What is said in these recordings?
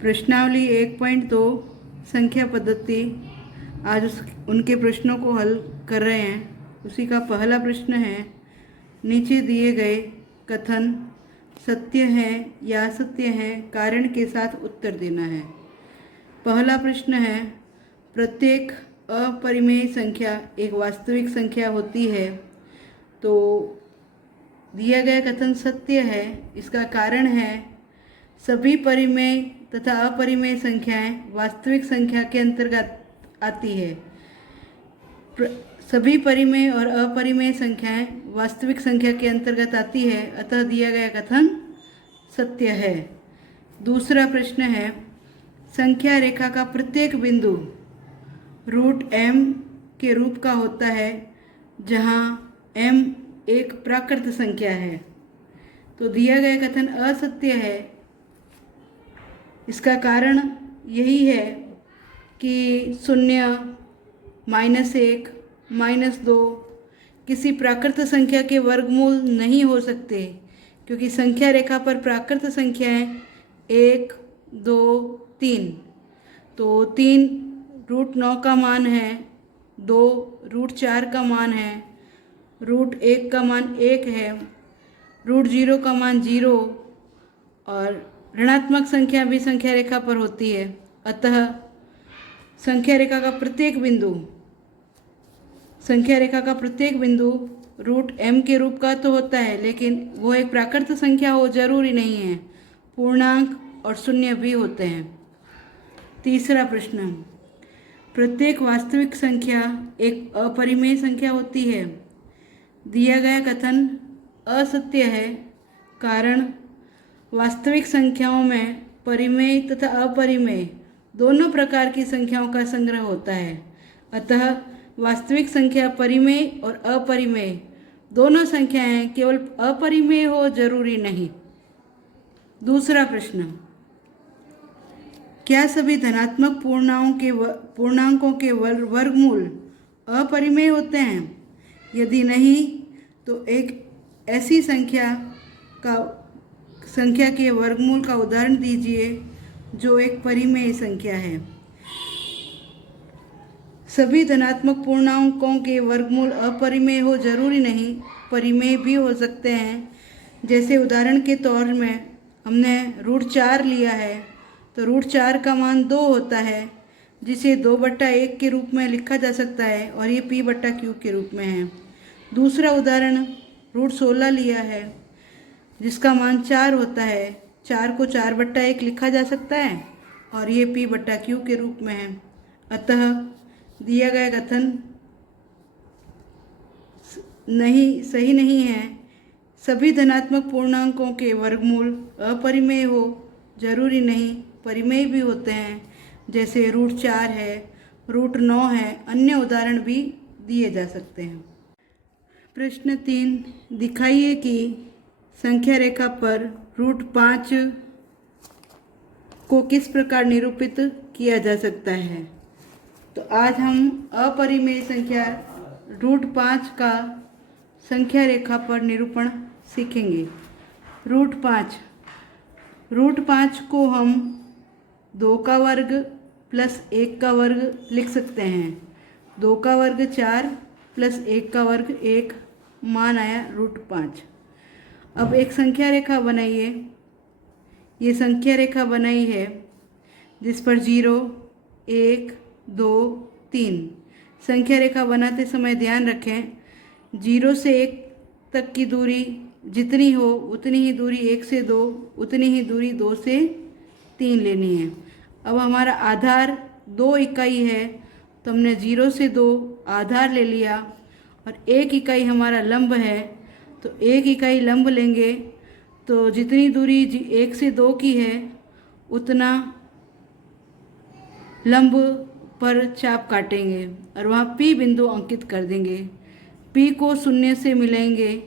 प्रश्नावली 1.2 संख्या पद्धति। आज उनके प्रश्नों को हल कर रहे हैं। उसी का पहला प्रश्न है, नीचे दिए गए कथन सत्य है या असत्य है, कारण के साथ उत्तर देना है। पहला प्रश्न है, प्रत्येक अपरिमेय संख्या एक वास्तविक संख्या होती है। तो दिया गया कथन सत्य है। इसका कारण है, सभी परिमेय तथा अपरिमेय संख्याएं वास्तविक संख्या के अंतर्गत आती है। सभी परिमेय और अपरिमेय संख्याएं वास्तविक संख्या के अंतर्गत आती है, अतः दिया गया कथन सत्य है। दूसरा प्रश्न है, संख्या रेखा का प्रत्येक बिंदु √m के रूप का होता है, जहां m एक प्राकृत संख्या है। तो दिया गया कथन असत्य है। इसका कारण यही है कि 0, -1, -2 किसी प्राकृत संख्या के वर्गमूल नहीं हो सकते, क्योंकि संख्या रेखा पर प्राकृत संख्याएं 1, 2, 3। तो 3 √9 का मान है, 2 √4 का मान है, √1 का मान 1 है, √0 का मान 0 और ऋणात्मक संख्या भी संख्या रेखा पर होती है। अतः संख्या रेखा का प्रत्येक बिंदु √m के रूप का तो होता है, लेकिन वो एक प्राकृत संख्या हो जरूरी नहीं है। पूर्णांक और शून्य भी होते हैं। तीसरा प्रश्न, प्रत्येक वास्तविक संख्या एक अपरिमेय संख्या होती है। दिया गया कथन असत्य है। कारण, वास्तविक संख्याओं में परिमेय तथा अपरिमेय दोनों प्रकार की संख्याओं का संग्रह होता है। अतः वास्तविक संख्या परिमेय और अपरिमेय दोनों संख्याएं केवल अपरिमेय हो जरूरी नहीं। दूसरा प्रश्न, क्या सभी धनात्मक पूर्णांकों के वर्गमूल अपरिमेय होते हैं? यदि नहीं, तो एक ऐसी संख्या के वर्गमूल का उदाहरण दीजिए जो एक परिमेय संख्या है। सभी धनात्मक पूर्णांकों के वर्गमूल अपरिमेय हो जरूरी नहीं, परिमेय भी हो सकते हैं। जैसे उदाहरण के तौर में हमने √4 लिया है, तो √4 का मान 2 होता है, जिसे 2/1 के रूप में लिखा जा सकता है, और ये p/q के रूप में है। दूसरा उदाहरण √16 लिया है, जिसका मान 4 होता है। 4 को 4/1 लिखा जा सकता है, और ये p/q के रूप में है। अतः दिया गया कथन सही नहीं है। सभी धनात्मक पूर्णांकों के वर्गमूल अपरिमेय हो जरूरी नहीं, परिमेय भी होते हैं। जैसे √4 है, √9 है। अन्य उदाहरण भी दिए जा सकते हैं। प्रश्न 3, दिखाइए कि संख्या रेखा पर √5 को किस प्रकार निरूपित किया जा सकता है। तो आज हम अपरिमेय संख्या √5 का संख्या रेखा पर निरूपण सीखेंगे। √5 को हम 2 का वर्ग प्लस 1 का वर्ग लिख सकते हैं। 2 का वर्ग 4 प्लस 1 का वर्ग 1, मान आया √5। अब एक संख्या रेखा बनाइए। ये संख्या रेखा बनाई है जिस पर 0, 1, 2, 3। संख्या रेखा बनाते समय ध्यान रखें, 0 से 1 तक की दूरी जितनी हो उतनी ही दूरी 1 से 2, उतनी ही दूरी 2 से 3 लेनी है। अब हमारा आधार 2 इकाई है, तो हमने 0 से 2 आधार ले लिया, और 1 इकाई हमारा लंब है, तो 1 इकाई लंब लेंगे। तो जितनी दूरी 1 से 2 की है, उतना लंब पर चाप काटेंगे और वहाँ P बिंदु अंकित कर देंगे। P को 0 से मिलाएंगे।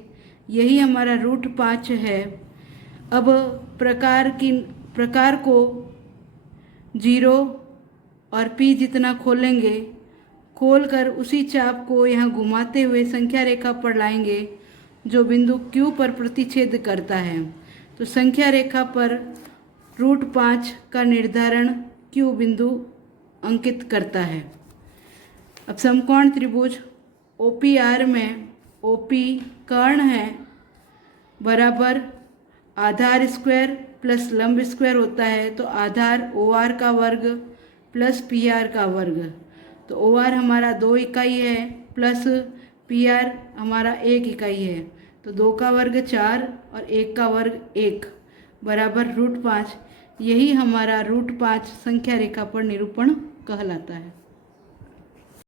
यही हमारा √5 है। अब प्रकार को 0 और P जितना खोलेंगे, खोलकर उसी चाप को यहाँ घुमाते हुए संख्या रेखा पर लाएंगे, जो बिंदु Q पर प्रतिच्छेद करता है। तो संख्या रेखा पर रूट 5 का निर्धारण क्यू बिंदु अंकित करता है। अब समकोण त्रिभुज OPR में OP कर्ण है बराबर आधार स्क्वायर प्लस लंब स्क्वायर होता है, तो आधार OR का वर्ग प्लस PR का वर्ग। तो OR हमारा 2 इकाई है प्लस PR हमारा 1 इकाई है, तो 2 का वर्ग 4 और 1 का वर्ग 1 बराबर रूट 5। यही हमारा रूट 5 संख्या रेखा पर निरूपण कहलाता है।